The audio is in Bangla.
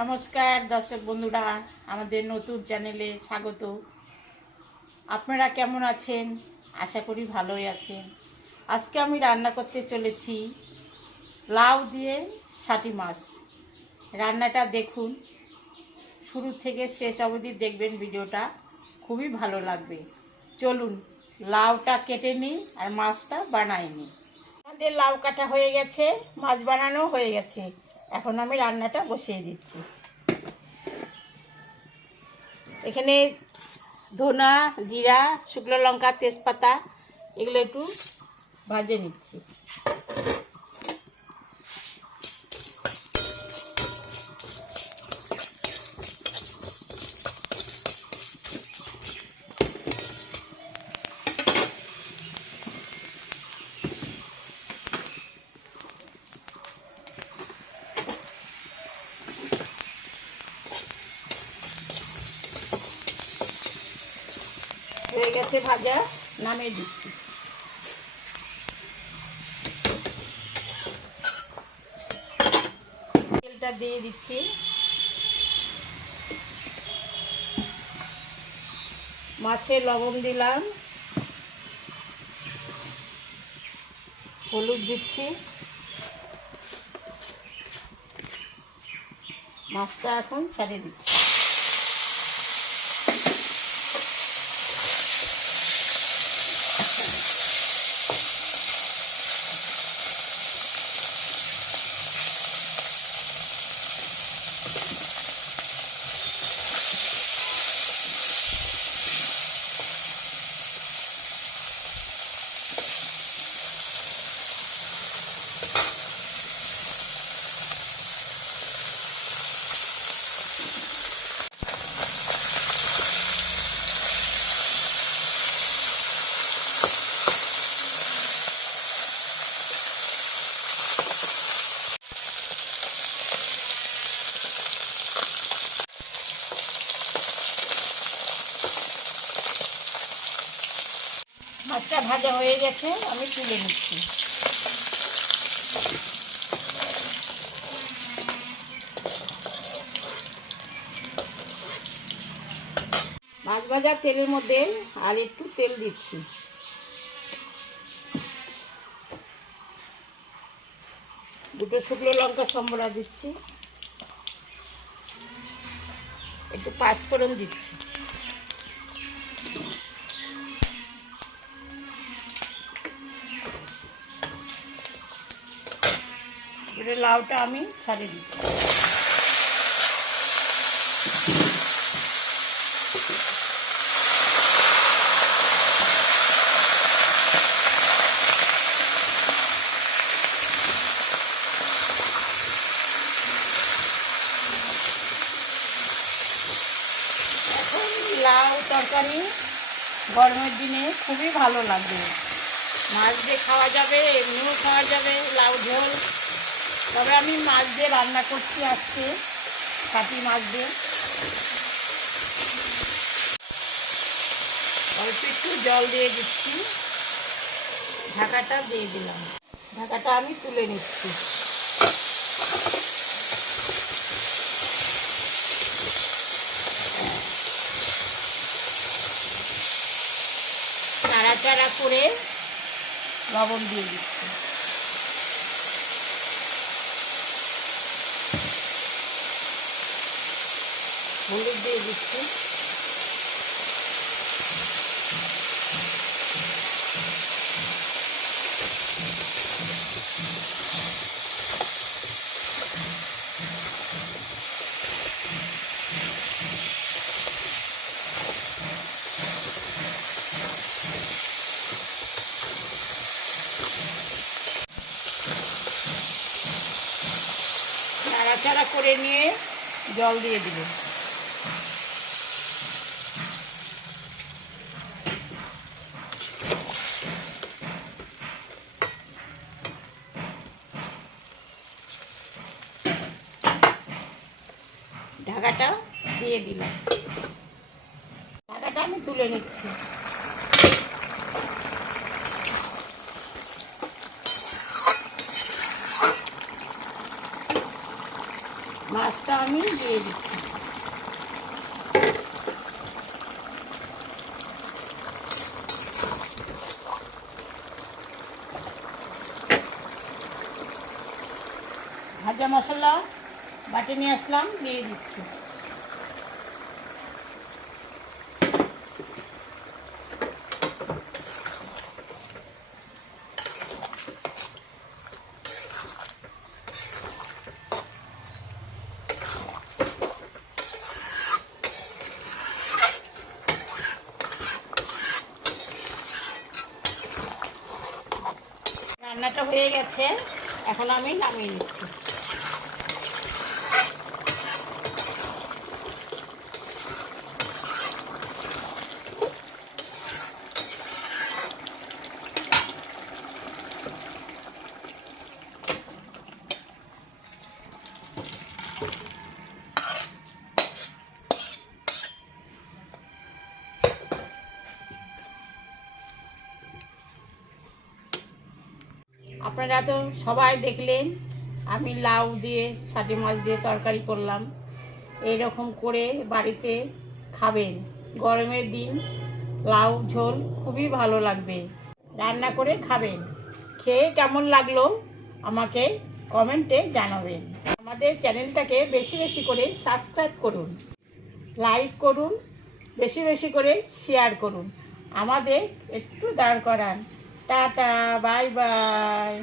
নমস্কার, দর্শক বন্ধুরা, আমাদের নতুন চ্যানেলে স্বাগত। আপনারা কেমন আছেন? আশা করি ভালোই আছেন। আজকে আমি রান্না করতে চলেছি লাউ দিয়ে ষাটি মাছ। রান্নাটা দেখুন, শুরু থেকে শেষ অবধি দেখবেন ভিডিওটা। খুবই ভালো লাগবে। চলুন, লাউটা কেটে নিই আর মাছটা বানাই নিই। আমাদের লাউ কাটা হয়ে গেছে, মাছ বানানো হয়ে গেছে। এখন আমি রান্নাটা বসিয়ে দিচ্ছি। এখানে ধনা, জিরা, শুকনো লঙ্কা, তেজপাতা, এগুলো একটু ভাজে নিচ্ছি। গেছে ভাজা, নামিয়ে দিচ্ছি। তেলটা দিয়ে দিচ্ছি। মাছে লবণ দিলাম। হলুদ দিচ্ছি। মাছটা এখন ছেড়ে দিচ্ছি। মাছটা ভাজা হয়ে গেছে, আমি তুলে নিচ্ছি। মাছ ভাজা তেলের মধ্যে আর একটু তেল দিচ্ছি। দুটো শুকনো লঙ্কা সম্বরা দিচ্ছি। একটু পাঁচফোড়ন দিচ্ছি। এবারে লাউটা আমি ছাড়িয়ে দিচ্ছি। লাউ তরকারি গরমের দিনে খুবই ভালো লাগবে। মাছ দিয়ে খাওয়া যাবে, এমনিও খাওয়া যাবে, লাউ ঝোল। তবে আমি মাছ দিয়ে রান্না করছি আজকে, কাটি মাছ দিয়ে। অল্প একটু জল দিয়ে দিচ্ছি। ঢাকাটা দিয়ে দিলাম। ঢাকাটা আমি তুলে নিচ্ছি। নাড়াচাড়া করে লবণ দিয়ে দিচ্ছি। হলুদ দিয়ে দিচ্ছি। নাড়াচাড়া করে নিয়ে জল দিয়ে দিবেন ঢাকাটা দিয়ে দিলাম। ঢাকাটা আমি তুলে নিচ্ছি। মাছটা আমি দিয়ে দিচ্ছি। ভাজা মশলা বাটি নিয়ে আসলাম দিয়ে দিচ্ছি। রান্নাটা হয়ে গেছে এখন আমি নামিয়ে নিচ্ছি। আপনারা তো সবাই দেখলেন, আমি লাউ দিয়ে, সাটি মাছ দিয়ে তরকারি করলাম। এইরকম করে বাড়িতে খাবেন। গরমের দিন লাউ, ঝোল খুবই ভালো লাগবে। রান্না করে খাবেন। খেয়ে কেমন লাগল আমাকে কমেন্টে জানাবেন। আমাদের চ্যানেলটাকে বেশি বেশি করে সাবস্ক্রাইব করুন, লাইক করুন, বেশি বেশি করে শেয়ার করুন। আমাদের একটু দাঁড় করান। Tata bye bye.